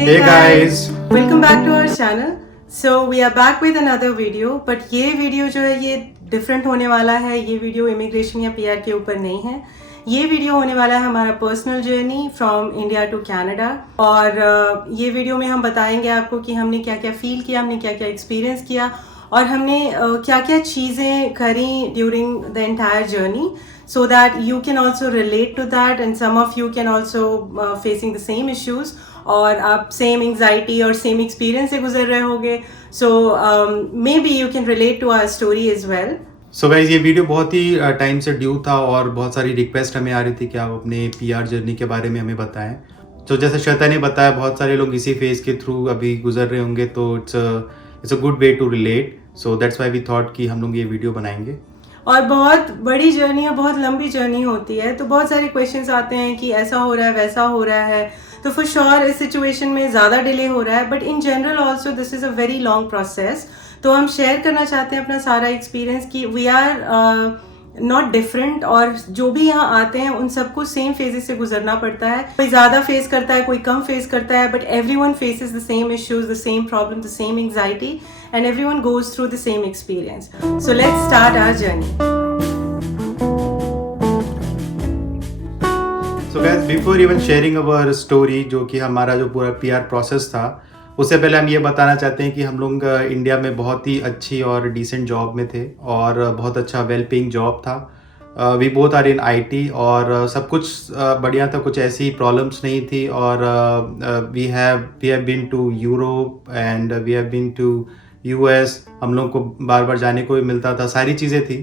Hey guys, welcome back to our channel. So we are back with another video, but ये video जो है ये different होने वाला है. ये वीडियो इमिग्रेशन या पीआर के ऊपर नहीं है. ये वीडियो होने वाला है हमारा personal journey from India to Canada. और ये वीडियो में हम बताएंगे आपको कि हमने क्या क्या फील किया, हमने क्या क्या एक्सपीरियंस किया और हमने क्या क्या चीज़ें करी during the entire journey, so that you can also relate to that and some of you can also facing the same issues और आप सेम एंग्जाइटी और सेम एक्सपीरियंस से गुजर रहे होगे. So maybe you can relate to our story as well. So guys ये video बहुत ही टाइम से ड्यू था और बहुत सारी रिक्वेस्ट हमें आ रही थी कि आप अपने पीआर जर्नी के बारे में हमें बताएं. तो जैसे श्वेता ने बताया, बहुत सारे लोग इसी फेज के थ्रू अभी गुजर रहे होंगे, तो it's a good way to relate. So that's why we thought कि हम लोग ये वीडियो बनाएंगे. और बहुत बड़ी जर्नी है, बहुत लंबी जर्नी होती है, तो बहुत सारे क्वेश्चंस आते हैं कि ऐसा हो रहा है, वैसा हो रहा है. तो फॉर श्योर इस सिचुएशन में ज़्यादा डिले हो रहा है, but in general also this is a very long process. तो हम शेयर करना चाहते हैं अपना सारा एक्सपीरियंस कि वी आर नॉट डिफरेंट और जो भी यहाँ आते हैं उन सबको सेम फेजेस से गुजरना पड़ता है. कोई ज़्यादा फेस करता है, कोई कम फेस करता है, but everyone faces the same issues, the same problem, the same anxiety and everyone goes through the same experience. So let's start our journey. So guys, before even sharing our story, जो कि हमारा जो पूरा PR process था, उससे पहले हम ये बताना चाहते हैं कि हम लोग इंडिया में बहुत ही अच्छी और डिसेंट जॉब में थे और बहुत अच्छा वेल पेइंग जॉब था. We both are in IT और सब कुछ बढ़िया था, कुछ ऐसी प्रॉब्लम्स नहीं थी. और we have been to Europe and we have been to US. हम लोग को बार बार जाने को भी मिलता था, सारी चीज़ें थी.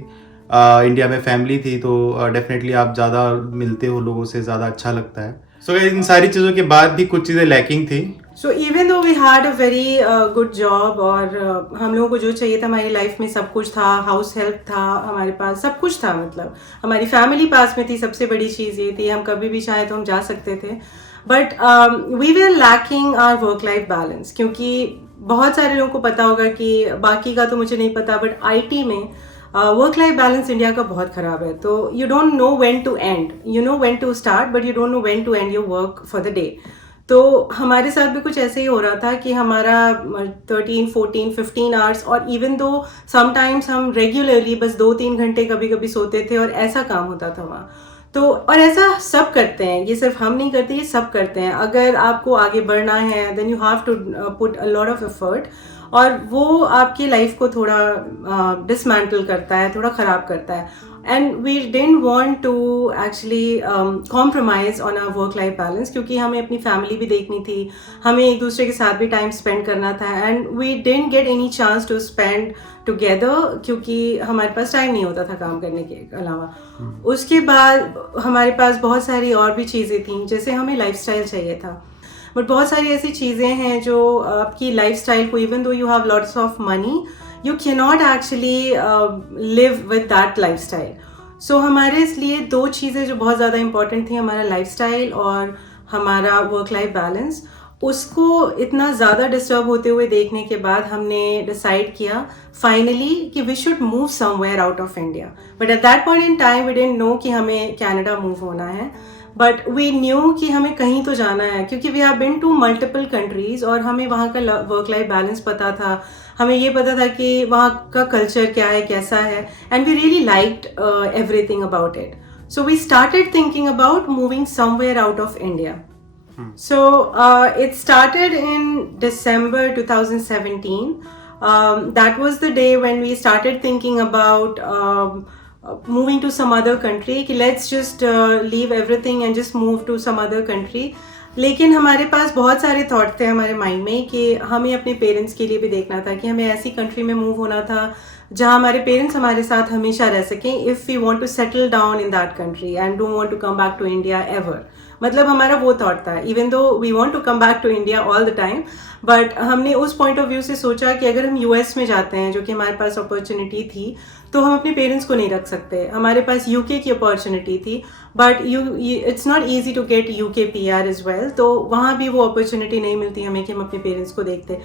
इंडिया में फैमिली थी, तो डेफिनेटली आप ज़्यादा मिलते हो लोगों से, ज़्यादा अच्छा लगता है. सो इन सारी चीज़ों के बाद भी कुछ चीज़ें लैकिंग थी. So even though we had a very good job और हम लोगों को जो चाहिए था हमारी लाइफ में सब कुछ था. हाउस हेल्प था हमारे पास, सब कुछ था. मतलब हमारी फैमिली पास में थी. सबसे बड़ी चीज़ ये थी, हम कभी भी चाहे तो हम जा सकते थे. But we were lacking our work life balance. क्योंकि बहुत सारे लोगों को पता होगा कि बाकी का तो मुझे नहीं पता, बट आईटी में वर्क लाइफ बैलेंस इंडिया का बहुत ख़राब है. तो you don't know when to end, you know when to start, but you don't know when to end your work for the day. तो हमारे साथ भी कुछ ऐसे ही हो रहा था कि हमारा 13, 14, 15 आवर्स और इवन दो समटाइम्स हम रेगुलरली बस 2-3 घंटे कभी कभी सोते थे और ऐसा काम होता था वहाँ. तो और ऐसा सब करते हैं, ये सिर्फ हम नहीं करते, ये सब करते हैं. अगर आपको आगे बढ़ना है then you have to put a lot of effort और वो आपकी लाइफ को थोड़ा डिसमेंटल करता है, थोड़ा ख़राब करता है. And we didn't want to actually compromise on our work life balance, क्योंकि हमें अपनी फैमिली भी देखनी थी, हमें एक दूसरे के साथ भी टाइम स्पेंड करना था. And we didn't get any chance to spend together, क्योंकि हमारे पास टाइम नहीं होता था काम करने के अलावा. उसके बाद हमारे पास बहुत सारी और भी चीज़ें थी, जैसे हमें लाइफस्टाइल चाहिए था. बट बहुत सारी ऐसी चीज़ें हैं जो आपकी लाइफस्टाइल को, even though you have lots of money, you cannot actually live with that lifestyle. So हमारे इसलिए दो चीज़ें जो बहुत ज़्यादा इम्पॉर्टेंट थी, हमारा लाइफस्टाइल और हमारा वर्क लाइफ बैलेंस. उसको इतना ज़्यादा डिस्टर्ब होते हुए देखने के बाद हमने डिसाइड किया फाइनली कि we should move somewhere out of India. But at that point in time we didn't know कि हमें कनाडा मूव होना है. बट वी न्यू कि हमें कहीं तो जाना है, क्योंकि we have been to multiple countries और हमें वहाँ का वर्क लाइफ बैलेंस पता था. हमें ये पता था कि वहाँ का कल्चर क्या है, कैसा है, and we really liked everything about it. So we started thinking about moving somewhere out of India. So it started in December 2017. That was the day when we started thinking about moving to some other country. कि let's just leave everything and just move to some other country. लेकिन हमारे पास बहुत सारे thought थे हमारे mind में कि हमें अपने पेरेंट्स के लिए भी देखना था कि हमें ऐसी कंट्री में मूव होना था जहाँ हमारे पेरेंट्स हमारे साथ हमेशा रह सकें, if we want to settle down in that country and don't want to come back to India ever. मतलब हमारा वो थॉट था, even though we want to come back to India all the time. But हमने उस point of view से सोचा कि अगर हम यूएस में जाते हैं, जो कि हमारे पास अपॉर्चुनिटी थी, तो हम अपने पेरेंट्स को नहीं रख सकते. हमारे पास यूके की अपॉर्चुनिटी थी, but it's not easy to get UK PR as well. तो वहाँ भी वो अपॉर्चुनिटी नहीं मिलती हमें कि हम अपने पेरेंट्स को देखते.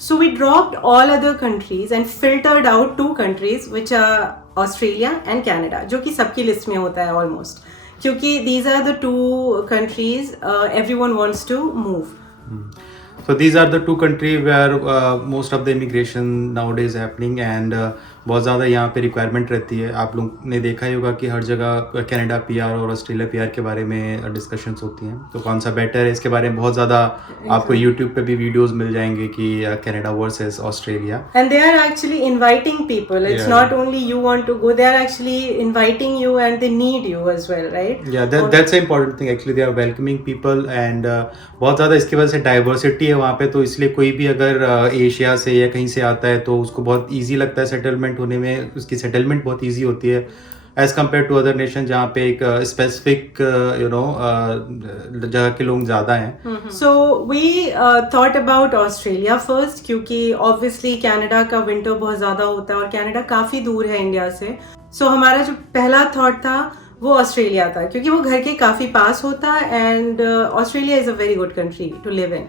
So we dropped all other countries and filtered out 2 countries which are Australia and Canada, जो कि सबकी लिस्ट में होता है ऑलमोस्ट, क्योंकि these are the 2 countries everyone wants to move. So these are the two country where most of the immigration nowadays happening and बहुत ज़्यादा यहाँ पे रिक्वायरमेंट रहती है। आप लोग ने देखा ही होगा कि हर जगह कनाडा पीआर और ऑस्ट्रेलिया पीआर के बारे में डिस्कशंस होती हैं। तो कौन सा बेटर है इसके बारे में बहुत ज़्यादा आपको यूट्यूब पे भी वीडियोस मिल जाएंगे कि Canada versus Australia. And they are actually inviting people. It's Yeah. not only you want to go, they are actually inviting you and they need you as well, right? Yeah, that's an important thing actually. They are welcoming people and बहुत ज़्यादा इसकी वजह से diversity है वहाँ पे, तो इसलिए कोई भी अगर एशिया से या कहीं से आता है तो उसको बहुत इजी लगता है सेटलमेंट होने में, उसकी सेटलमेंट बहुत इजी होती है as compare to other nation जहाँ पे एक स्पेसिफिक जगह के लोग ज़्यादा हैं। So we thought about Australia first क्योंकि obviously कनाडा का विंटर बहुत ज़्यादा होता है और कनाडा काफ़ी दूर है इंडिया से। So हमारा जो पहला थॉट था वो ऑस्ट्रेलिया था क्योंकि वो घर के काफ़ी पास होता है and Australia is a very good country to live in.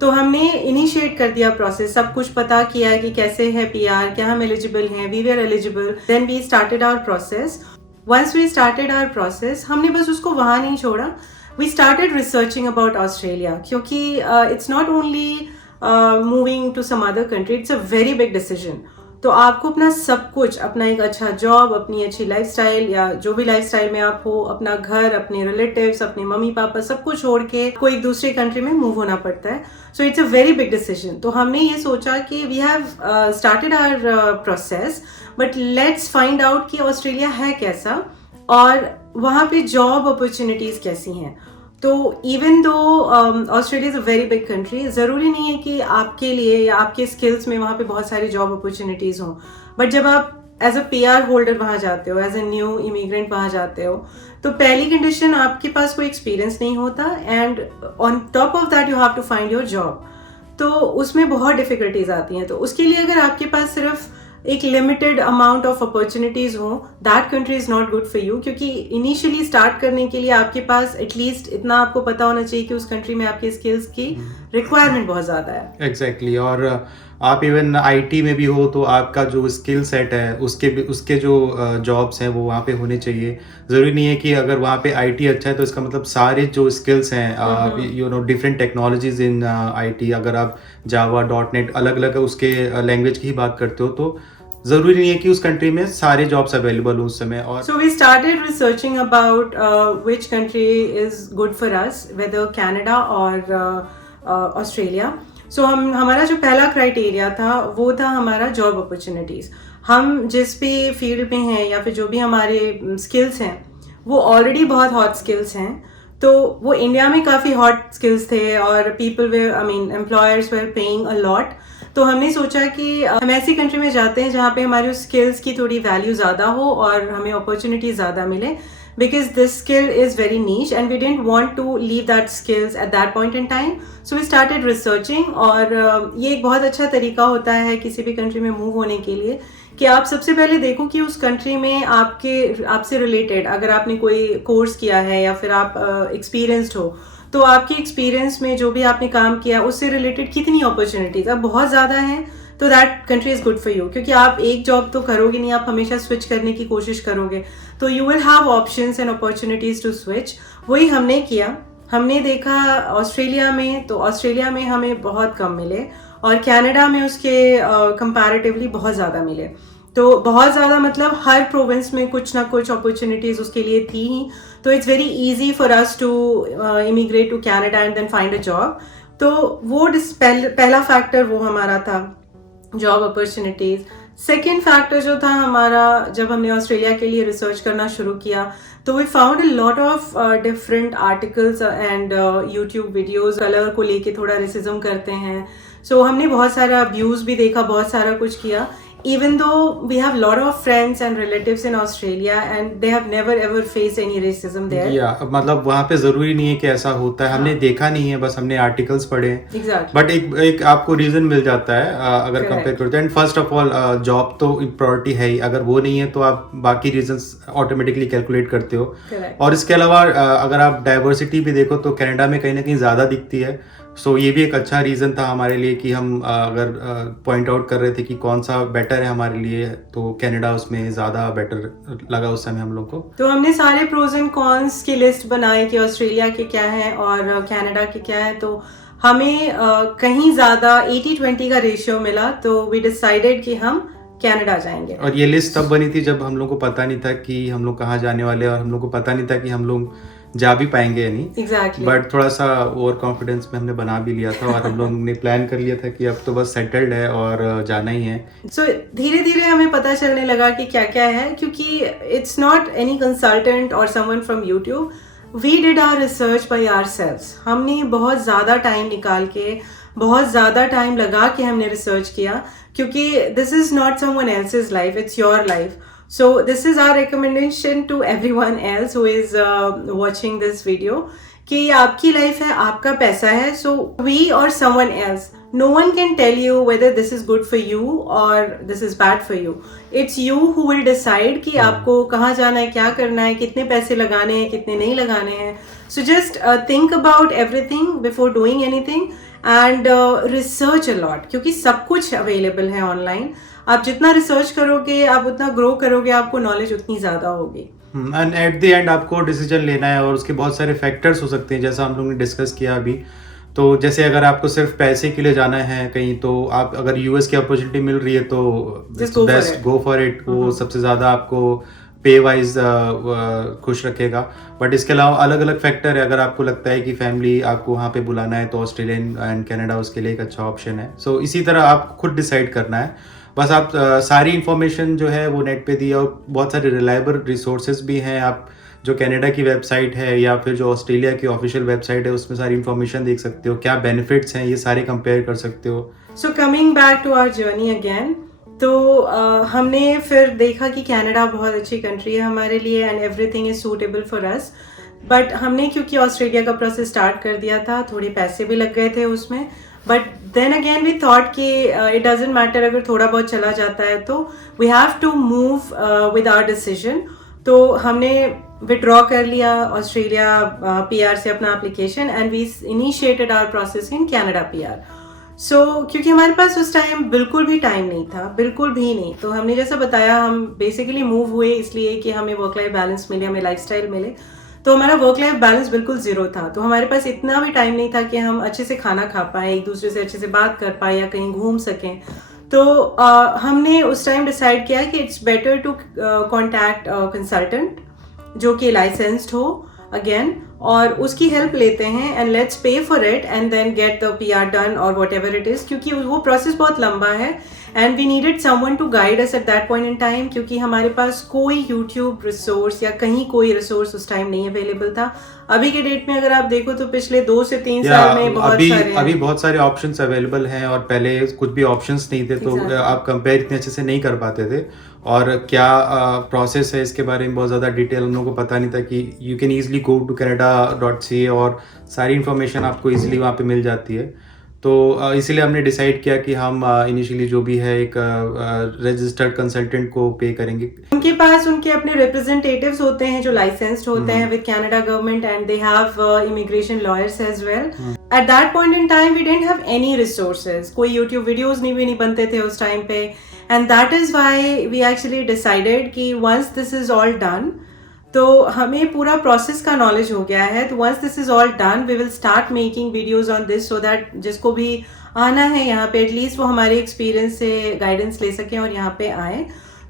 तो हमने इनिशिएट कर दिया प्रोसेस, सब कुछ पता किया कि कैसे है पीआर, क्या हम एलिजिबल हैं, we were eligible, then we started our process. Once we started our process हमने बस उसको वहाँ नहीं छोड़ा, we started researching about Australia क्योंकि it's not only moving to some other country, it's a very big decision. तो आपको अपना सब कुछ, अपना एक अच्छा जॉब, अपनी अच्छी लाइफस्टाइल या जो भी लाइफस्टाइल में आप हो, अपना घर, अपने रिलेटिव्स, अपने मम्मी पापा, सब कुछ छोड़ के कोई दूसरे कंट्री में मूव होना पड़ता है। So it's a very big decision. तो हमने ये सोचा कि we have started our process but let's find out कि ऑस्ट्रेलिया है कैसा और वहाँ पे जॉब अपॉर्चुनिटीज़ कैसी हैं। तो even though Australia is a very big country, ज़रूरी नहीं है कि आपके लिए या आपके स्किल्स में वहाँ पे बहुत सारी जॉब अपॉर्चुनिटीज़ हों, बट जब आप एज अ पीआर होल्डर वहाँ जाते हो, एज अ न्यू इमिग्रेंट वहाँ जाते हो, तो पहली कंडीशन आपके पास कोई एक्सपीरियंस नहीं होता and on top of that you have to find your job. तो उसमें बहुत डिफ़िकल्टीज आती हैं। तो उसके लिए अगर आपके पास सिर्फ एक लिमिटेड अमाउंट ऑफ अपॉर्चुनिटीज़ हो, that country is not good for you क्योंकि इनिशियली स्टार्ट करने के लिए आपके पास एटलीस्ट इतना आपको पता होना चाहिए कि उस कंट्री में आपके स्किल्स की रिक्वायरमेंट बहुत ज़्यादा है। एग्जैक्टली और आप इवन आईटी में भी हो तो आपका जो स्किल सेट है उसके जो जॉब्स हैं वो वहाँ पे होने चाहिए। ज़रूरी नहीं है कि अगर वहाँ पे आईटी अच्छा है तो इसका मतलब सारे जो स्किल्स हैं you know different technologies in IT, अगर आप जावा .NET अलग अलग उसके लैंग्वेज की ही बात करते हो तो ज़रूरी नहीं है कि उस कंट्री में सारे जॉब्स अवेलेबल हो उस समय। और So we started researching about which country is good for us, whether Canada or Australia. So हमारा जो पहला क्राइटेरिया था वो था हमारा जॉब अपॉर्चुनिटीज़। हम जिस भी फील्ड में हैं या फिर जो भी हमारे स्किल्स हैं वो ऑलरेडी बहुत हॉट स्किल्स हैं, तो वो इंडिया में काफ़ी हॉट स्किल्स थे और people were employers were paying a lot. तो हमने सोचा कि हम ऐसी कंट्री में जाते हैं जहाँ पे हमारी स्किल्स की थोड़ी वैल्यू ज़्यादा हो और हमें अपॉर्चुनिटी ज़्यादा मिले, because this skill is very niche and we didn't want to leave that skills at that point in time, so we started researching। और ये एक बहुत अच्छा तरीका होता है किसी भी कंट्री में मूव होने के लिए कि आप सबसे पहले देखो कि उस कंट्री में आपसे रिलेटेड अगर आपने कोई कोर्स किया है या फिर आप एक्सपीरियंस्ड हो तो आपके एक्सपीरियंस में जो भी आपने काम किया उससे रिलेटेड कितनी अपॉर्चुनिटीज, अब बहुत ज़्यादा हैं तो that country is good for you क्योंकि आप एक जॉब तो करोगे नहीं, आप हमेशा स्विच करने की कोशिश करोगे, तो you will have options and opportunities to switch. वही हमने किया। हमने देखा ऑस्ट्रेलिया में, तो ऑस्ट्रेलिया में हमें बहुत कम मिले और कनाडा में उसके कंपैरेटिवली बहुत ज़्यादा मिले। तो बहुत ज़्यादा मतलब हर प्रोविंस में कुछ ना कुछ अपॉर्चुनिटीज़ उसके लिए थी ही, तो it's very easy for us to immigrate to Canada and then find a job. तो वो पहला फैक्टर वो हमारा था, जॉब अपॉर्चुनिटीज़। सेकेंड फैक्टर जो था हमारा, जब हमने ऑस्ट्रेलिया के लिए रिसर्च करना शुरू किया तो we found a lot of different articles and YouTube videos colour को लेके थोड़ा रेसिज्म करते हैं। सो हमने बहुत सारा अब्यूज़ भी देखा, बहुत सारा कुछ किया। Even though we have lot of friends and relatives in Australia and they have never ever faced any racism there. Yeah, मतलब वहाँ पे ज़रूरी नहीं है कि ऐसा होता है, हमने देखा नहीं है, बस हमने आर्टिकल्स पढ़े। Exactly. बट एक आपको रीज़न मिल जाता है अगर कंपेयर करते हैं। And first of all job तो प्रायोरिटी है ही, अगर वो नहीं है तो आप बाकी रीजंस ऑटोमेटिकली कैलकुलेट करते हो। Correct. और इसके अलावा अगर आप डाइवर्सिटी भी देखो तो कनाडा में कहीं ना कहीं ज़्यादा दिखती है। सो ये भी एक अच्छा रीज़न था हमारे लिए कि हम अगर पॉइंट आउट कर रहे थे कि कौन सा बेटर है हमारे लिए, तो कनाडा उसमें ज़्यादा बेटर लगा उस समय हम लोग को। तो हमने सारे प्रोज एंड कॉन्स की लिस्ट बनाई कि ऑस्ट्रेलिया के क्या है और कनाडा के क्या है। तो हमें कहीं ज़्यादा 80-20 का रेशियो मिला, तो वी डिसाइडेड कि हम कनाडा जाएंगे। और ये लिस्ट तब बनी थी जब हम लोग को पता नहीं था कि हम लोग कहाँ जाने वाले हैं, और हम लोग को पता नहीं था कि हम लोग जा भी पाएंगे या नहीं। एग्जैक्टली। बट थोड़ा सा ओवर कॉन्फिडेंस में हमने बना भी लिया था, और हम लोग ने प्लान कर लिया था कि अब तो बस सेटल्ड है और जाना ही है। सो धीरे धीरे हमें पता चलने लगा कि क्या क्या है, क्योंकि इट्स नॉट एनी कंसल्टेंट और someone from YouTube. We did our research by ourselves. हमने बहुत ज़्यादा टाइम निकाल के, बहुत ज़्यादा टाइम लगा के हमने रिसर्च किया, क्योंकि this is not someone else's life, it's your life. So this is our recommendation to everyone else who is watching this video, कि आपकी लाइफ है, आपका पैसा है, so we or someone else, no one can tell you whether this is good for you or this is bad for you. It's you who will decide कि आपको कहाँ जाना है, क्या करना है, कितने पैसे लगाने हैं, कितने नहीं लगाने हैं. So just think about everything before doing anything and research a lot, क्योंकि सब कुछ available है online. आप जितना रिसर्च करोगे, आप उतना ग्रो करोगे, आपको नॉलेज उतनी ज़्यादा होगी। एंड एट द एंड आपको डिसीजन लेना है, और उसके बहुत सारे फैक्टर्स हो सकते हैं, जैसा हम लोग ने डिस्कस किया अभी। तो जैसे अगर आपको सिर्फ पैसे के लिए जाना है कहीं, तो आप अगर यूएस की अपॉर्चुनिटी मिल रही है तो बेस्ट गो फॉर इट। वो सबसे ज़्यादा आपको पे वाइज खुश रखेगा। बट इसके अलावा अलग अलग फैक्टर है। अगर आपको लगता है कि फैमिली आपको वहाँ पे बुलाना है, तो ऑस्ट्रेलियन एंड कनाडा उसके लिए एक अच्छा ऑप्शन है। सो इसी तरह आपको खुद डिसाइड करना है। बस आप सारी इन्फॉर्मेशन जो है वो नेट पे दी, और बहुत सारे रिलायबल रिसोर्सेज भी हैं। आप जो कनाडा की वेबसाइट है या फिर जो ऑस्ट्रेलिया की ऑफिशियल वेबसाइट है, उसमें सारी इन्फॉर्मेशन देख सकते हो, क्या बेनिफिट्स हैं, ये सारे कंपेयर कर सकते हो। So coming back to our journey again, तो हमने फिर देखा कि कनाडा बहुत अच्छी कंट्री है हमारे लिए and everything is suitable for us. But हमने क्योंकि ऑस्ट्रेलिया का प्रोसेस स्टार्ट कर दिया था, थोड़े पैसे भी लग गए थे उसमें, but then again we thought कि इट डजेंट मैटर अगर थोड़ा बहुत चला जाता है, तो we have to move with our decision. तो हमने विड्रॉ कर लिया ऑस्ट्रेलिया पीआर से अपना application, and we initiated our process in Canada PR. So क्योंकि हमारे पास उस टाइम बिल्कुल भी टाइम नहीं था, बिल्कुल भी नहीं। तो हमने जैसा बताया, हम बेसिकली मूव हुए इसलिए कि हमें वर्क लाइफ बैलेंस मिले, हमें लाइफस्टाइल मिले। तो हमारा वर्क लाइफ बैलेंस बिल्कुल ज़ीरो था। तो हमारे पास इतना भी टाइम नहीं था कि हम अच्छे से खाना खा पाएँ, एक दूसरे से अच्छे से बात कर पाएँ या कहीं घूम सकें। तो हमने उस टाइम डिसाइड किया कि it's better to contact consultant जो कि लाइसेंस्ड हो अगेन, और उसकी हेल्प लेते हैं, and let's pay for it and then get the PR done और वट एवर इट इज़, क्योंकि वो प्रोसेस बहुत लंबा है and we needed someone to guide us at that point in time, क्योंकि हमारे पास कोई यूट्यूब रिसोर्स या कहीं कोई रिसोर्स उस टाइम नहीं अवेलेबल था। अभी के डेट में अगर आप देखो तो पिछले 2 से 3 साल में अभी बहुत सारे ऑप्शंस अवेलेबल हैं, और पहले कुछ भी ऑप्शंस नहीं थे। तो आप कंपेयर इतने अच्छे से नहीं कर पाते थे, और क्या प्रोसेस है इसके बारे में बहुत ज़्यादा डिटेल हम लोगों को पता नहीं था कि you can easily go to canada.ca और सारी इन्फॉर्मेशन आपको ईजिली वहाँ पे मिल जाती है। तो इसीलिए हमने डिसाइड किया कि हम इनिशियली जो भी है एक रजिस्टर्ड कंसल्टेंट को पे करेंगे। उनके पास उनके अपने रिप्रेजेंटेटिव्स होते हैं जो लाइसेंस्ड होते हैं with Canada government, and they have immigration lawyers as well. At that point in time we didn't have any resources, कोई यूट्यूब वीडियोस नहीं बनते थे उस टाइम पे, and that is why we actually decided कि once this is all done, तो हमें पूरा प्रोसेस का नॉलेज हो गया है, तो once this is all done we will start making videos on this, so that जिसको भी आना है यहाँ पे एटलीस्ट वो हमारे एक्सपीरियंस से गाइडेंस ले सकें और यहाँ पे आए।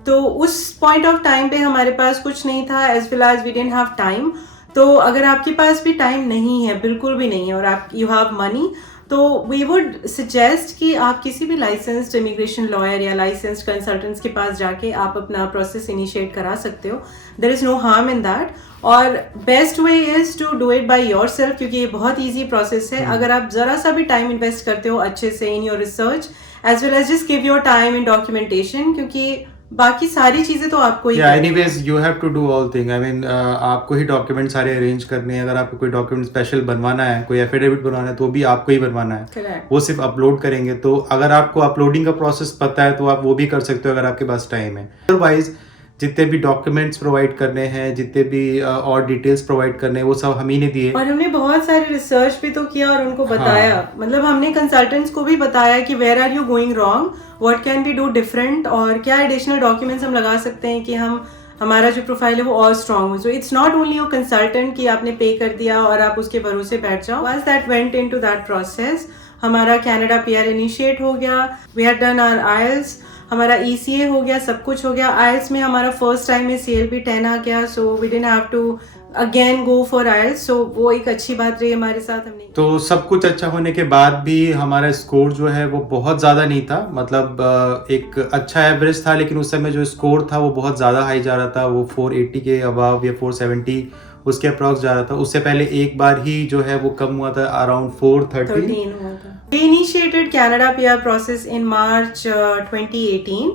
तो उस पॉइंट ऑफ टाइम पे हमारे पास कुछ नहीं था, as well as we didn't have time. तो अगर आपके पास भी टाइम नहीं है, बिल्कुल भी नहीं है, और आप यू हैव मनी, तो वी वुड सजेस्ट कि आप किसी भी लाइसेंस्ड इमिग्रेशन लॉयर या लाइसेंस्ड कंसल्टेंट्स के पास जाके आप अपना प्रोसेस इनिशिएट करा सकते हो। There is no harm in that, और best way is to do it by yourself, क्योंकि ये बहुत ईजी प्रोसेस है। अगर आप ज़रा सा भी टाइम इन्वेस्ट करते हो अच्छे से in your research, as well as just give your time in documentation, क्योंकि बाकी सारी चीजें तो आपको ही anyways you have to do all thing. I mean आपको ही डॉक्यूमेंट सारे अरेंज करने हैं। अगर आपको कोई डॉक्यूमेंट स्पेशल बनवाना है, कोई एफिडेविट बनवाना है, तो भी आपको ही बनवाना है। Correct. वो सिर्फ अपलोड करेंगे। तो अगर आपको अपलोडिंग का प्रोसेस पता है तो आप वो भी कर सकते हो अगर आपके पास टाइम है। अदरवाइज जितने भी डॉक्यूमेंट्स प्रोवाइड करने हैं, जितने भी और डिटेल्स प्रोवाइड करने हैं, वो सब हम ही ने दिए। और हमने बहुत सारे रिसर्च भी तो किया और उनको बताया। मतलब हमने कंसल्टेंट्स को भी बताया कि where are you going wrong, what can we do different, और क्या एडिशनल डॉक्यूमेंट्स हम लगा सकते हैं कि हम हमारा जो प्रोफाइल है वो और स्ट्रॉन्ग हो. So it's not only your consultant कि आपने पे कर दिया और आप उसके भरोसे बैठ जाओ. Once that went into that process, हमारा कनाडा पीआर इनिशिएट हो गया. We had done our IELTS, हमारा ECA हो गया, सब कुछ हो गया. आईएलटीएस में हमारा फर्स्ट टाइम में CLB 10 आ गया. So we didn't have to again go for IELTS. So वो एक अच्छी बात रही हमारे साथ. हमने तो सब कुछ अच्छा होने के बाद भी हमारा स्कोर जो है वो बहुत ज़्यादा नहीं था. मतलब एक अच्छा एवरेज था, लेकिन उस समय जो स्कोर था वो बहुत ज़्यादा हाई जा रहा था. वो 480 के अबाव या 470 उसके अप्रॉक्स जा रहा था. उससे पहले एक बार ही जो है वो कम हुआ था, अराउंड 413 हुआ था. We initiated Canada PR process in March 2018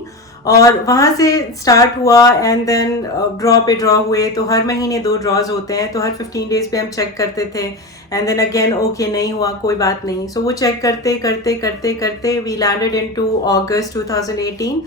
और वहाँ से स्टार्ट हुआ. एंड देन ड्रॉ पे ड्रॉ हुए. तो हर महीने 2 ड्रॉज होते हैं, तो हर 15 डेज पे हम चेक करते थे. एंड देन अगेन ओके नहीं हुआ, कोई बात नहीं. सो वो चेक करते करते करते करते वी लैंडेड इनटू अगस्त 2018.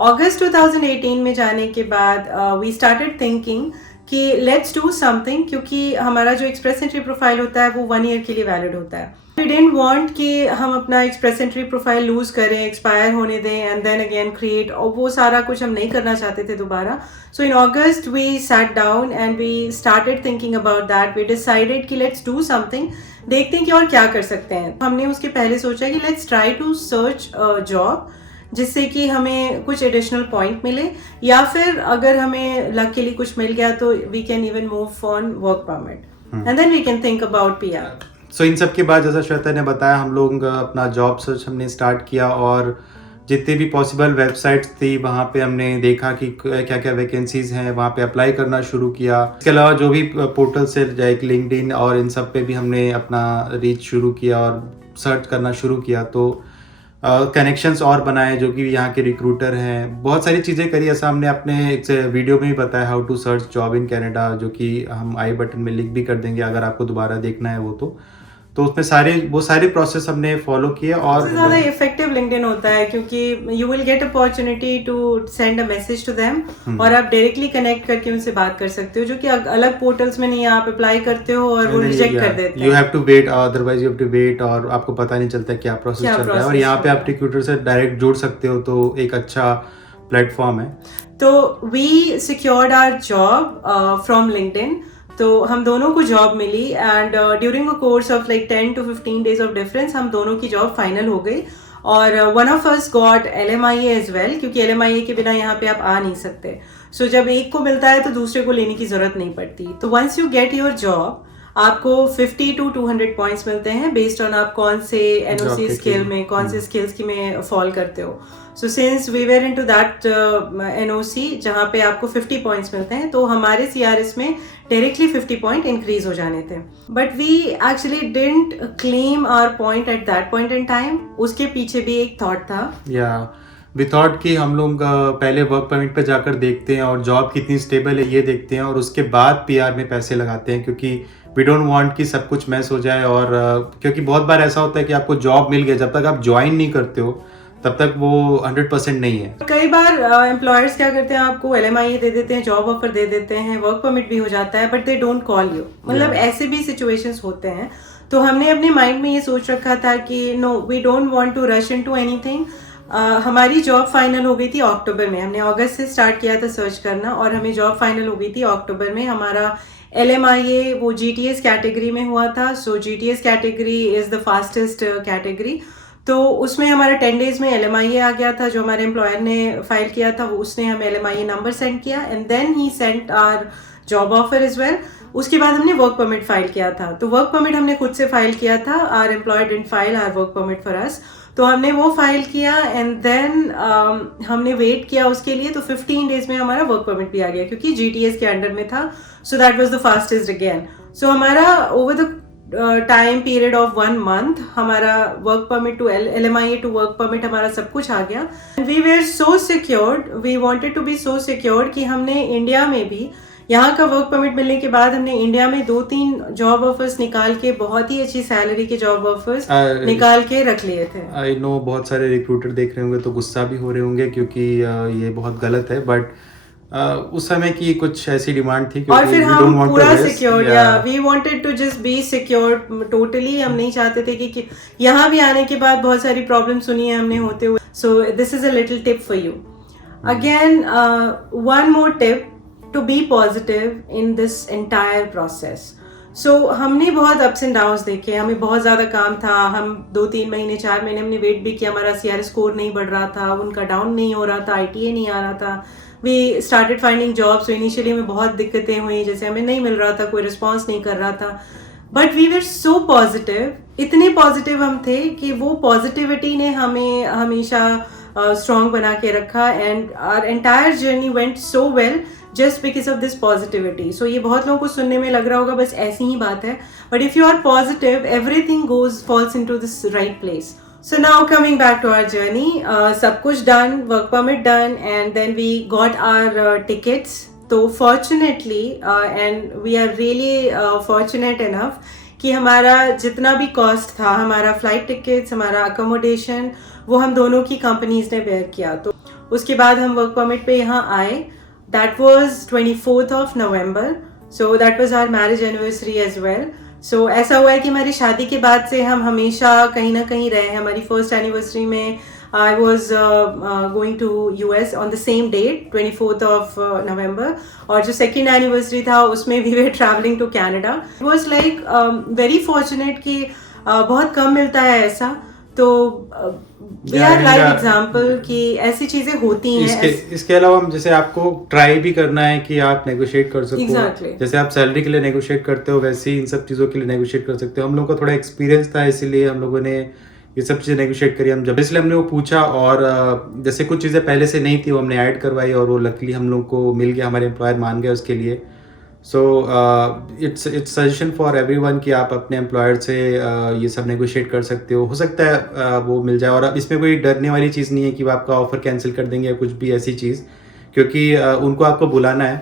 अगस्त 2018 में जाने के बाद वी स्टार्टेड थिंकिंग कि लेट्स डू समथिंग, क्योंकि हमारा जो एक्सप्रेस एंट्री प्रोफाइल होता है वो 1 ईयर के लिए वैलिड होता है. वी डिडंट वांट कि हम अपना एक्सप्रेस एंट्री प्रोफाइल लूज करें, एक्सपायर होने दें एंड देन अगेन क्रिएट, और वो सारा कुछ हम नहीं करना चाहते थे दोबारा. So in August we sat down and we started thinking about that. We decided कि लेट्स डू समथिंग, देखते हैं कि और क्या कर सकते हैं. हमने उसके पहले सोचा कि let's try to search job, जिससे कि हमें कुछ एडिशनल पॉइंट मिले, या फिर अगर हमें लकीली कुछ मिल गया तो we can even move on work permit and then we can think about PR. So इन सब के बाद जैसा श्वेता ने बताया, हम लोग अपना जॉब सर्च हमने स्टार्ट किया और जितनी भी पॉसिबल वेबसाइट्स थी वहाँ पे हमने देखा कि क्या क्या वैकेंसीज़ हैं, वहाँ पे अप्लाई करना शुरू किया. इसके अलावा जो भी पोर्टल से लाइक लिंक्डइन और इन सब पे भी हमने अपना रीच शुरू किया और सर्च करना शुरू किया. तो कनेक्शंस और बनाए जो कि यहाँ के रिक्रूटर हैं. बहुत सारी चीज़ें करी. ऐसा हमने अपने एक वीडियो में भी बताया, how to search job in Canada, जो कि हम आई बटन में लिंक भी कर देंगे अगर आपको दोबारा देखना है वो. तो उसमें वो सारे प्रोसेस हमने फॉलो किए. और सबसे ज़्यादा इफेक्टिव लिंक्डइन होता है, क्योंकि you will get opportunity to send a message to them और आप डायरेक्टली कनेक्ट करके उनसे बात कर सकते हो, जो कि अलग पोर्टल्स में नहीं है. आप अप्लाई करते हो और वो रिजेक्ट कर देते हैं. You have to wait, otherwise you have to wait, और आपको पता नहीं चलता क्या प्रोसेस चल रहा है. और यहाँ पे आप रिक्रूटर से डायरेक्ट जुड़ सकते हो, तो एक अच्छा प्लेटफॉर्म है. तो we secured our job from LinkedIn. तो हम दोनों को जॉब मिली and during a course of like 10 to 15 days of difference हम दोनों की जॉब फाइनल हो गई. और one of us got LMIA as well, क्योंकि LMIA के बिना यहाँ पे आप आ नहीं सकते. सो जब एक को मिलता है तो दूसरे को लेने की जरूरत नहीं पड़ती. तो once you get your job, आपको 50 to 200 पॉइंट्स मिलते हैं बेस्ड ऑन आप कौन से NOC स्किल में, कौन से स्किल्स की में फॉल करते हो. So since we were into that NOC जहाँ पे आपको 50 पॉइंट्स मिलते हैं, तो हमारे CRS में डायरेक्टली 50 पॉइंट इंक्रीज हो जाने थे. But we actually didn't claim our point at that point in time. उसके पीछे भी एक थॉट था. वी थॉट कि हम लोग पहले वर्क परमिट पे जाकर देखते हैं और जॉब कितनी स्टेबल है ये देखते हैं, और उसके बाद PR में पैसे लगाते हैं, क्योंकि वी डोंट वांट कि सब कुछ मैस हो जाए. और क्योंकि बहुत बार ऐसा होता है कि आपको जॉब मिल गया, जब तक आप ज्वाइन नहीं करते हो तब तक वो 100% नहीं है. कई बार एम्प्लॉयर्स क्या करते हैं, आपको LMIA दे देते हैं, जॉब ऑफर दे देते हैं, वर्क परमिट भी हो जाता है, but they don't call you. मतलब ऐसे भी सिचुएशंस होते हैं. तो हमने अपने माइंड में ये सोच रखा था कि no, we don't want to rush into anything. हमारी जॉब फाइनल हो गई थी अक्टूबर में. हमने अगस्त से स्टार्ट किया था सर्च करना और हमें जॉब फाइनल हो गई थी अक्टूबर में. हमारा LMIA वो GTS कैटेगरी में हुआ था. सो GTS category is the fastest category. तो उसमें हमारा 10 डेज में LMIA आ गया था. जो हमारे एम्प्लॉयर ने फाइल किया था वो उसने हमें LMIA नंबर सेंड किया and then he sent our job offer as well. उसके बाद हमने वर्क परमिट फाइल किया था. तो वर्क परमिट हमने खुद से फाइल किया था. Our employer didn't file our work permit for us. तो हमने वो फाइल किया एंड देन हमने वेट किया उसके लिए. तो 15 डेज में हमारा वर्क परमिट भी आ गया, क्योंकि GTS के अंडर में था. So that was the fastest again. So हमारा over the time period of 1 month हमारा work permit to LMIA to work permit हमारा सब कुछ आ गया. We were so secured, we wanted to be so secured कि हमने इंडिया में भी यहाँ का वर्क परमिट मिलने के बाद हमने इंडिया में 2-3 जॉब ऑफर्स निकाल के, बहुत ही अच्छी सैलरी के जॉब ऑफर्स निकाल के रख लिए थे. आई नो बहुत सारे रिक्रूटर देख रहे होंगे तो गुस्सा भी हो रहे होंगे, क्योंकि ये बहुत गलत है. बट उस समय की कुछ ऐसी डिमांड थी, और फिर हम पूरा secured, we wanted to just be secured totally. हम नहीं चाहते थे कि यहाँ भी आने के बाद बहुत सारी प्रॉब्लम सुनी है हमने होते हुए. So this is a little tip for you. Again one more tip to be positive in this entire process. So हमने बहुत अप्स एंड डाउन्स देखे, हमें बहुत ज़्यादा काम था, हम 2-3 महीने 4 महीने हमने वेट भी किया, हमारा CRS स्कोर नहीं बढ़ रहा था, उनका डाउन नहीं हो रहा था, ITA नहीं आ रहा था. वी स्टार्टेड फाइंडिंग जॉब्स, तो इनिशियली हमें बहुत दिक्कतें हुई, जैसे हमें नहीं मिल रहा था, कोई रिस्पॉन्स नहीं कर रहा था. But we were so positive, इतने पॉजिटिव हम थे कि वो पॉजिटिविटी ने हमें हमेशा स्ट्रॉन्ग बना के रखा. And our entire journey went so well just because of this positivity. So ये बहुत लोगों को सुनने में लग रहा होगा बस ऐसी ही बात है, but if you are positive everything goes falls into this right place. So now coming back to our journey, सब कुछ done, work permit done, and then we got our tickets. तो fortunately and we are really fortunate enough कि हमारा जितना भी cost था, हमारा flight tickets, हमारा अकोमोडेशन, वो हम दोनों की कंपनीज ने बेयर किया. तो उसके बाद हम वर्क परमिट पे यहाँ आए. That was 24th of November. So that was our marriage anniversary as well. So ऐसा हुआ है कि हमारी शादी के बाद से हम हमेशा कहीं ना कहीं रहे हैं. हमारी फर्स्ट एनिवर्सरी में I was going to US on the same date, 24th of November. और जो सेकेंड एनिवर्सरी था उसमें we were traveling to Canada. It was like very fortunate कि बहुत कम मिलता है ऐसा. तो वी आर लाइव एग्जाम्पल कि ऐसी चीजें होती हैं. इसके अलावा हम जैसे आपको ट्राई भी करना है कि आप नेगोशिएट कर सको. Exactly. जैसे आप सैलरी के लिए नेगोशिएट करते हो वैसे ही इन सब चीज़ों के लिए नेगोशिएट कर सकते हो. हम लोग का थोड़ा एक्सपीरियंस था इसीलिए हम लोगों ने ये सब चीज़ें नेगोशिएट करी. हम जब इसलिए हमने वो पूछा और जैसे कुछ चीज़ें पहले से नहीं थी वो हमने ऐड करवाई और वो लकीली हम लोग को मिल गया, हमारे एम्प्लॉयर मान गए उसके लिए. So it's suggestion for everyone कि आप अपने एम्प्लॉयर से ये सब नेगोशिएट कर सकते हो सकता है वो मिल जाए. और अब इसमें कोई डरने वाली चीज़ नहीं है कि वो आपका ऑफर कैंसिल कर देंगे या कुछ भी ऐसी चीज़, क्योंकि उनको आपको बुलाना है.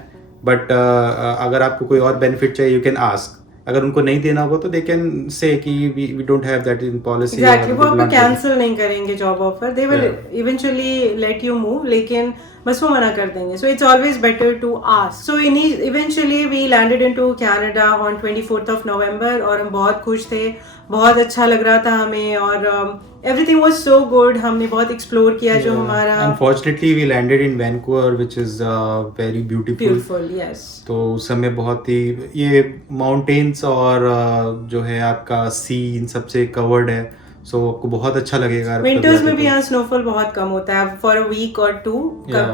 बट अगर आपको कोई और बेनिफिट चाहिए यू कैन आस्क. अगर उनको नहीं देना होगा तो दे कैन से कि we don't have that in policy. Exactly, वो आपको कैंसिल नहीं करेंगे job offer. They will eventually let you move, लेकिन बस वो मना कर देंगे. So it's always better to ask. So eventually we landed into Canada on 24th of November और हम बहुत खुश थे, बहुत अच्छा लग रहा था हमें और एवरीथिंग वाज सो गुड. हमने बहुत एक्सप्लोर किया जो हमारा. Unfortunately we landed in Vancouver which is very beautiful. Yes. तो उस समय बहुत ही ये माउंटेन्स और जो है आपका सी इन सबसे कवर्ड है. सो आपको बहुत अच्छा लगेगा. विंटर्स में भी यहाँ स्नोफॉल बहुत कम होता है फॉर अ वीक और 2,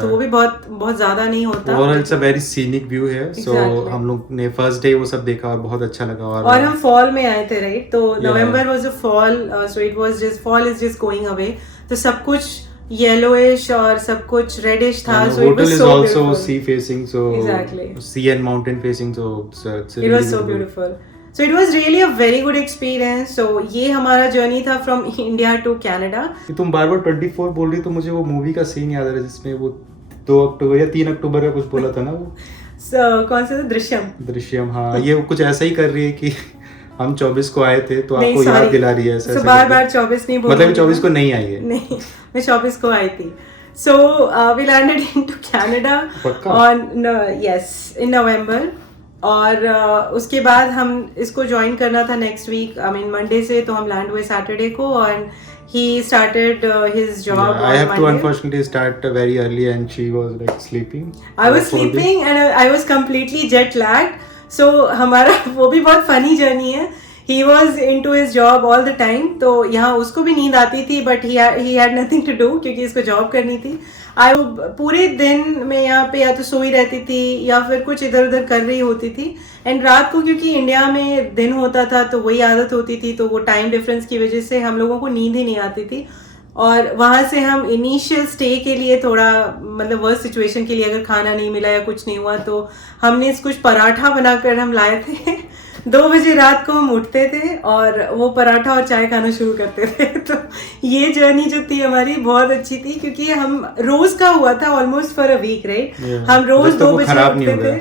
तो वो भी बहुत ज्यादा नहीं होता. Overall it's a very scenic view है. सो हम लोग ने फर्स्ट डे वो सब देखा और बहुत अच्छा लगा. और हम फॉल में आए थे, राइट? तो November was a fall, so it was just fall is just going away. तो सब कुछ येलोइश और सब कुछ रेडिश था. So it was so also sea facing, so exactly sea and mountain facing. So it was so beautiful. So it was really a very good experience. So ये हमारा journey था from India to Canada. तुम बार बार 24 बोल रही तो मुझे वो movie का सीन याद आ रहा है जिसमें वो 2 अक्टूबर या 3 अक्टूबर का कुछ बोला था ना वो. कौन सा था? दृश्यम. हाँ, ये कुछ ऐसा ही कर रही है कि हम 24 को आए थे तो आपको याद दिला रही है. So बार बार 24 नहीं बोल रही. मतलब 24 को नहीं आई है. नहीं, मैं 24 को आई थी. So we landed into Canada in November. और उसके बाद हम इसको ज्वाइन करना था next week, I mean Monday से. तो हम लैंड हुए सैटरडे को and he started his job on Monday. I have to unfortunately start very early and she was like sleeping. I was sleeping and I was completely jet lagged. So हमारा वो भी बहुत funny journey है. He was into his job all the time. तो यहाँ उसको भी नींद आती थी but he had nothing to do क्योंकि इसको जॉब करनी थी. पूरे दिन में यहाँ पे या तो सोई रहती थी या फिर कुछ इधर उधर कर रही होती थी. एंड रात को क्योंकि इंडिया में दिन होता था तो वही आदत होती थी, तो वो टाइम डिफरेंस की वजह से हम लोगों को नींद ही नहीं आती थी. और वहाँ से हम इनिशियल स्टे के लिए थोड़ा मतलब वर्स्ट सिचुएशन के लिए अगर खाना नहीं मिला या कुछ नहीं हुआ तो हमने कुछ पराठा बनाकर हम लाए थे. 2 बजे रात को हम उठते थे और वो पराठा और चाय खाना शुरू करते थे. तो ये जर्नी जो थी हमारी बहुत अच्छी थी क्योंकि हम रोज का हुआ था almost for a week, right? हम रोज 2 बजे उठते थे.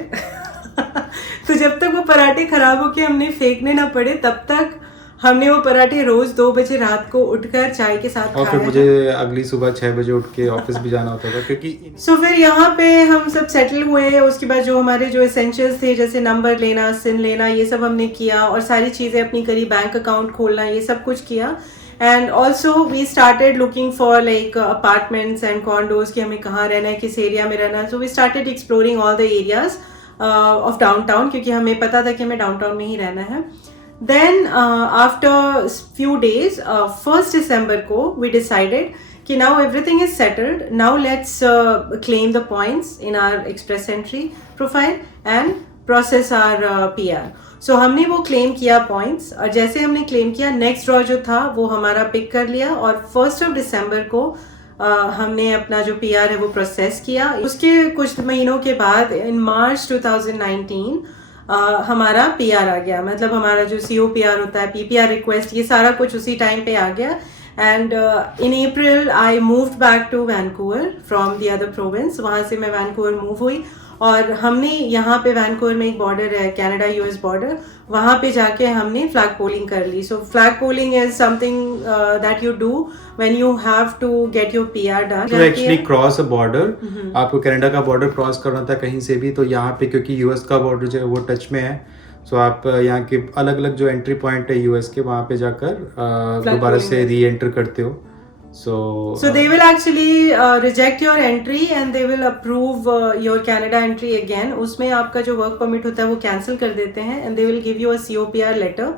तो जब तक वो पराठे खराब होके हमने फेंकने ना पड़े तब तक हमने वो पराठे रोज 2 बजे रात को उठकर चाय के साथ और फिर मुझे अगली सुबह 6 बजे उठ के ऑफिस भी जाना होता था क्योंकि सो फिर यहाँ पे हम सब सेटल हुए. उसके बाद जो हमारे जो एसेंशियल्स थे जैसे नंबर लेना, सिम लेना, ये सब हमने किया और सारी चीज़ें अपनी करी, बैंक अकाउंट खोलना, ये सब कुछ किया. And also we started looking for like apartments and condos कि हमें कहाँ रहना है, किस एरिया में रहना है. So we started exploring all the areas of downtown, क्योंकि हमें पता था कि हमें डाउनटाउन में ही रहना है. Then after few days 1st December को वी डिसाइडेड कि now everything is settled, now let's claim the points in our express entry profile and process our PR. So हमने वो claim किया points, और जैसे हमने claim किया next draw जो था वो हमारा pick कर लिया, और 1st December को हमने अपना जो PR है वो process किया. उसके कुछ महीनों के बाद in March 2019 हमारा PR आ गया. मतलब हमारा जो COPR होता है, PPR request, ये सारा कुछ उसी टाइम पे आ गया. And in April I moved back to Vancouver from the other province. वहाँ से मैं Vancouver move हुई, और हमने यहाँ पे Vancouver में एक border है, Canada US border, वहाँ पे जाके हमने flag polling कर ली. So flag polling is something that you do when you have to get your PR done. To actually cross a border, आपको कनाडा का border cross करना था कहीं से भी, तो यहाँ पे क्योंकि US का border जो है वो टच में है, सो आप यहाँ के अलग अलग जो एंट्री पॉइंट है यूएस के, वहाँ पे जाकर दोबारा से री एंटर करते हो. So they will actually reject your entry and they will approve your Canada entry again. उसमें आपका जो वर्क परमिट होता है वो कैंसिल कर देते हैं, and they will give you a COPR letter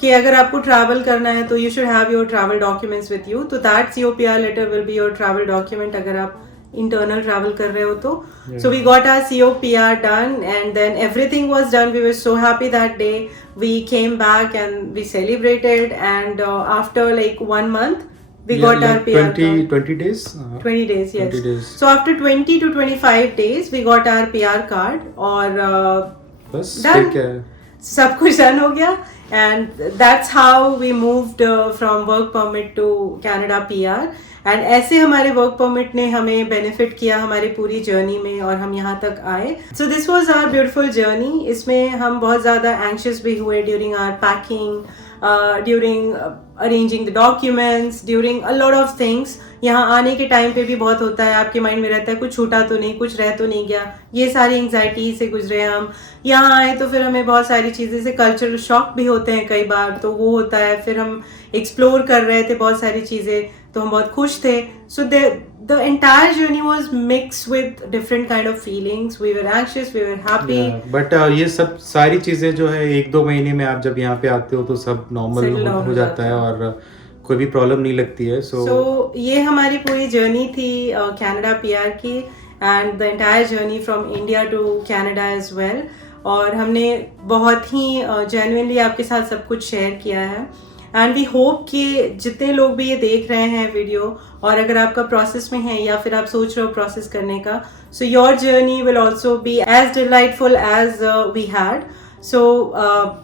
कि अगर आपको ट्रैवल करना है तो you should have your travel documents with you. तो that COPR letter will be your travel document अगर आप internal travel कर रहे हो तो. So we got our COPR done, and then everything was done. We were so happy that day. We came back and we celebrated, and after like 1 month we got our PR 20 days? 20 days, yes. 20 days. So after 20 to 25 days we got our PR card, और बस done. ठीक है. सब कुछ done हो गया, and that's how we moved from work permit to Canada PR. And ऐसे हमारे वर्क परमिट ने हमें बेनिफिट किया हमारी पूरी जर्नी में, और हम यहाँ तक आए. So this was our beautiful journey. इसमें हम बहुत ज़्यादा एंशियस भी हुए during our packing, during arranging the documents, during a lot of things. यहाँ आने के टाइम पे भी बहुत होता है, आपके माइंड में रहता है कुछ छूटा तो नहीं, कुछ रह तो नहीं गया. ये सारी एंग्जाइटी से गुजरे हम. यहाँ आए तो फिर हमें बहुत सारी चीज़ें से कल्चरल शॉक भी होते हैं कई बार, तो वो होता है. फिर हम एक्सप्लोर कर रहे थे बहुत सारी चीज़ें, तो हम बहुत खुश थे. सो the entire journey was mixed with different kind of feelings. We were anxious, we were happy. But ये सब सारी चीज़ें जो है 1-2 महीने में आप जब यहाँ पे आते हो तो सब नॉर्मल हो जाता है, और कोई भी प्रॉब्लम नहीं लगती है. सो ये हमारी पूरी जर्नी थी कनाडा PR की, and the entire journey from India to Canada as well. और हमने बहुत ही जेन्युइनली आपके साथ सब कुछ शेयर किया है. एंड वी होप कि जितने लोग भी ये देख रहे हैं वीडियो, और अगर आपका प्रोसेस में है या फिर आप सोच रहे हो प्रोसेस करने का, so your journey will also be as delightful as we had. So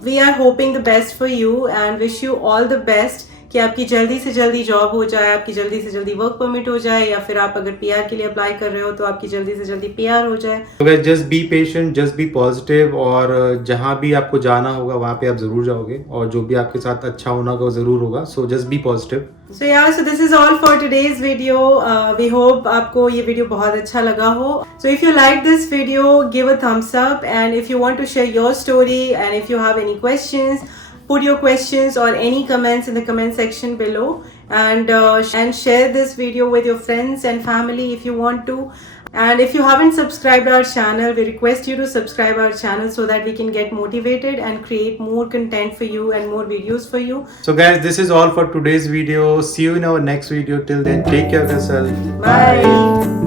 we are hoping the best for you and wish you all the best कि आपकी जल्दी से जल्दी जॉब हो जाए, आपकी जल्दी से जल्दी वर्क परमिट हो जाए, या फिर आप अगर PR के लिए अप्लाई कर रहे हो तो आपकी जल्दी से जल्दी PR हो जाए. Just be patient, just be positive, और जहाँ भी आपको जाना होगा वहाँ पे आप जरूर जाओगे, और जो भी आपके साथ अच्छा होना होगा वो जरूर होगा. So just be positive. So yeah, so this is all for today's video. We hope आपको ये वीडियो बहुत अच्छा लगा हो. So if you like this video, give a thumbs up, and if you want to share your story, and if you have any questions, put your questions or any comments in the comment section below, and share this video with your friends and family if you want to. And if you haven't subscribed our channel, we request you to subscribe our channel so that we can get motivated and create more content for you and more videos for you. So guys, this is all for today's video. See you in our next video. Till then, take care of yourself. Bye.